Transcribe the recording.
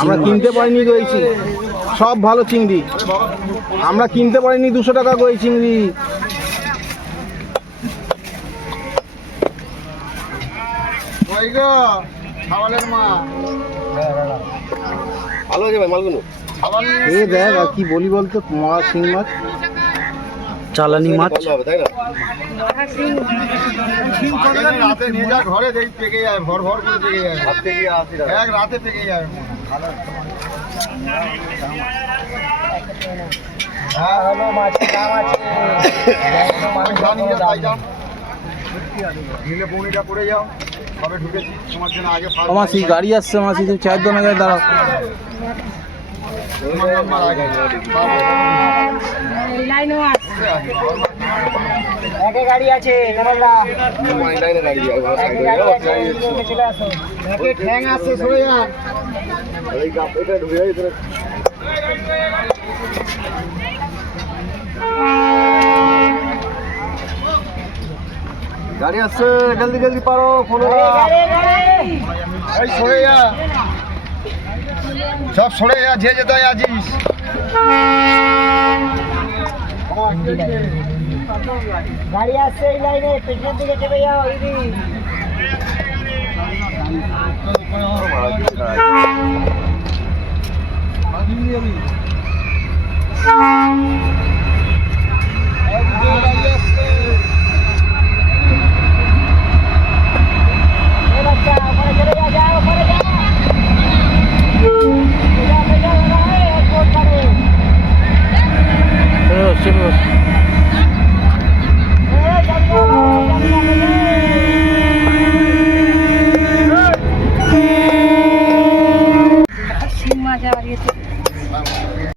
আমরা কিনতে পারিনি এই চিংড়ি। সব ভালো চিংড়ি। আমরা কিনতে পারিনি দুশো টাকা এই চিংড়ি। ভালো হয়ে যাবে মালগুলো। এ দেখ আর কি বলি বলতো মরা মাছ। চালানি মাছ। রাতে নিয়ে যা ঘরে পেকে যায় ভর করে যায়। রাতে পেকে যায়। হ্যাঁ হলো মাছের দাম আছে জানি না তাই যাও নিলে পৌনিটা পড়ে যাও সবে ঢুকেছি তোমার জন্য আগে ফার্স্ট আমার সেই গাড়ি আসছে আমার সেই চার জন আগে দাঁড়াও তোমার নাম্বার আগে একে গাড়ি আছে কানাডা মানে লাইনে দাঁড়িয়ে যাবে আমার সাইডে গাড়ি যাও, আছে দাঁড়িয়ে যাচ্ছি। তুমি চলে আসো একে ঠ্যাং আছে সরে যান গাড়ি আসছে জলদি জলদি পারো ফোনে। এই সরে যা। সব সরে যা যে যেতে আজিস। গাড়ি আসছে এই লাইনে পেছনের দিকে চেপে যাও ya variete